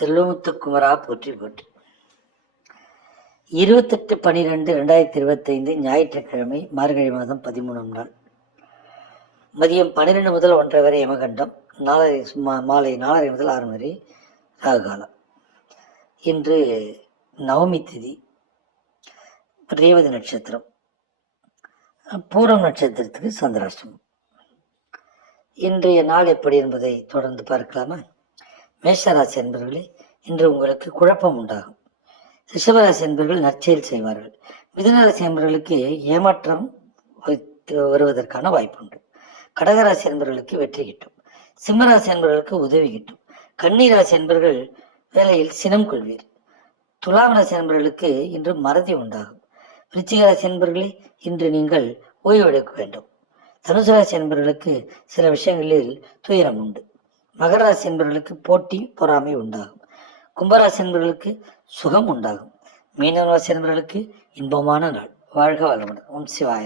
செல்வமுத்துக்குமரா போற்றி போற்றி. 28/12/2025 ஞாயிற்றுக்கிழமை, மார்கழி மாதம் 13ஆம் நாள், மதியம் 12 முதல் 1:30 வரை யமகண்டம், மாலை 4:30 முதல் 6 வரை ராகுகாலம். இன்று நவமி திதி, ரேவதி நட்சத்திரம், பூரம் நட்சத்திரத்துக்கு சந்திராஷ்டமம். இன்றைய நாள் எப்படி என்பதை தொடர்ந்து பார்க்கலாமா? மேஷராசி என்பவர்களே, இன்று உங்களுக்கு குழப்பம் உண்டாகும். ரிஷபராசி என்பவர்கள் நற்செயல் செய்வார்கள். மிதுனராசி என்பவர்களுக்கு ஏமாற்றம் வருவதற்கான வாய்ப்புண்டு. கடகராசி என்பவர்களுக்கு வெற்றி கிட்டும். சிம்மராசி என்பவர்களுக்கு உதவி கிட்டும். கன்னிராசி என்பவர்கள் வேலையில் சினம் கொள்வீர். துலாம் ராசி என்பவர்களுக்கு இன்று மறதி உண்டாகும். விருச்சிகராசி என்பவர்களே, இன்று நீங்கள் ஓய்வெடுக்க வேண்டும். தனுசு ராசி என்பவர்களுக்கு சில விஷயங்களில் துயரம் உண்டு. மகர ராசி என்பவர்களுக்கு போட்டி பொறாமை உண்டாகும். கும்பராசி என்பவர்களுக்கு சுகம் உண்டாகும். மீனராசி என்பவர்களுக்கு இன்பமான நாள். வாழ்க வளமுடன். ஓம் சிவாய.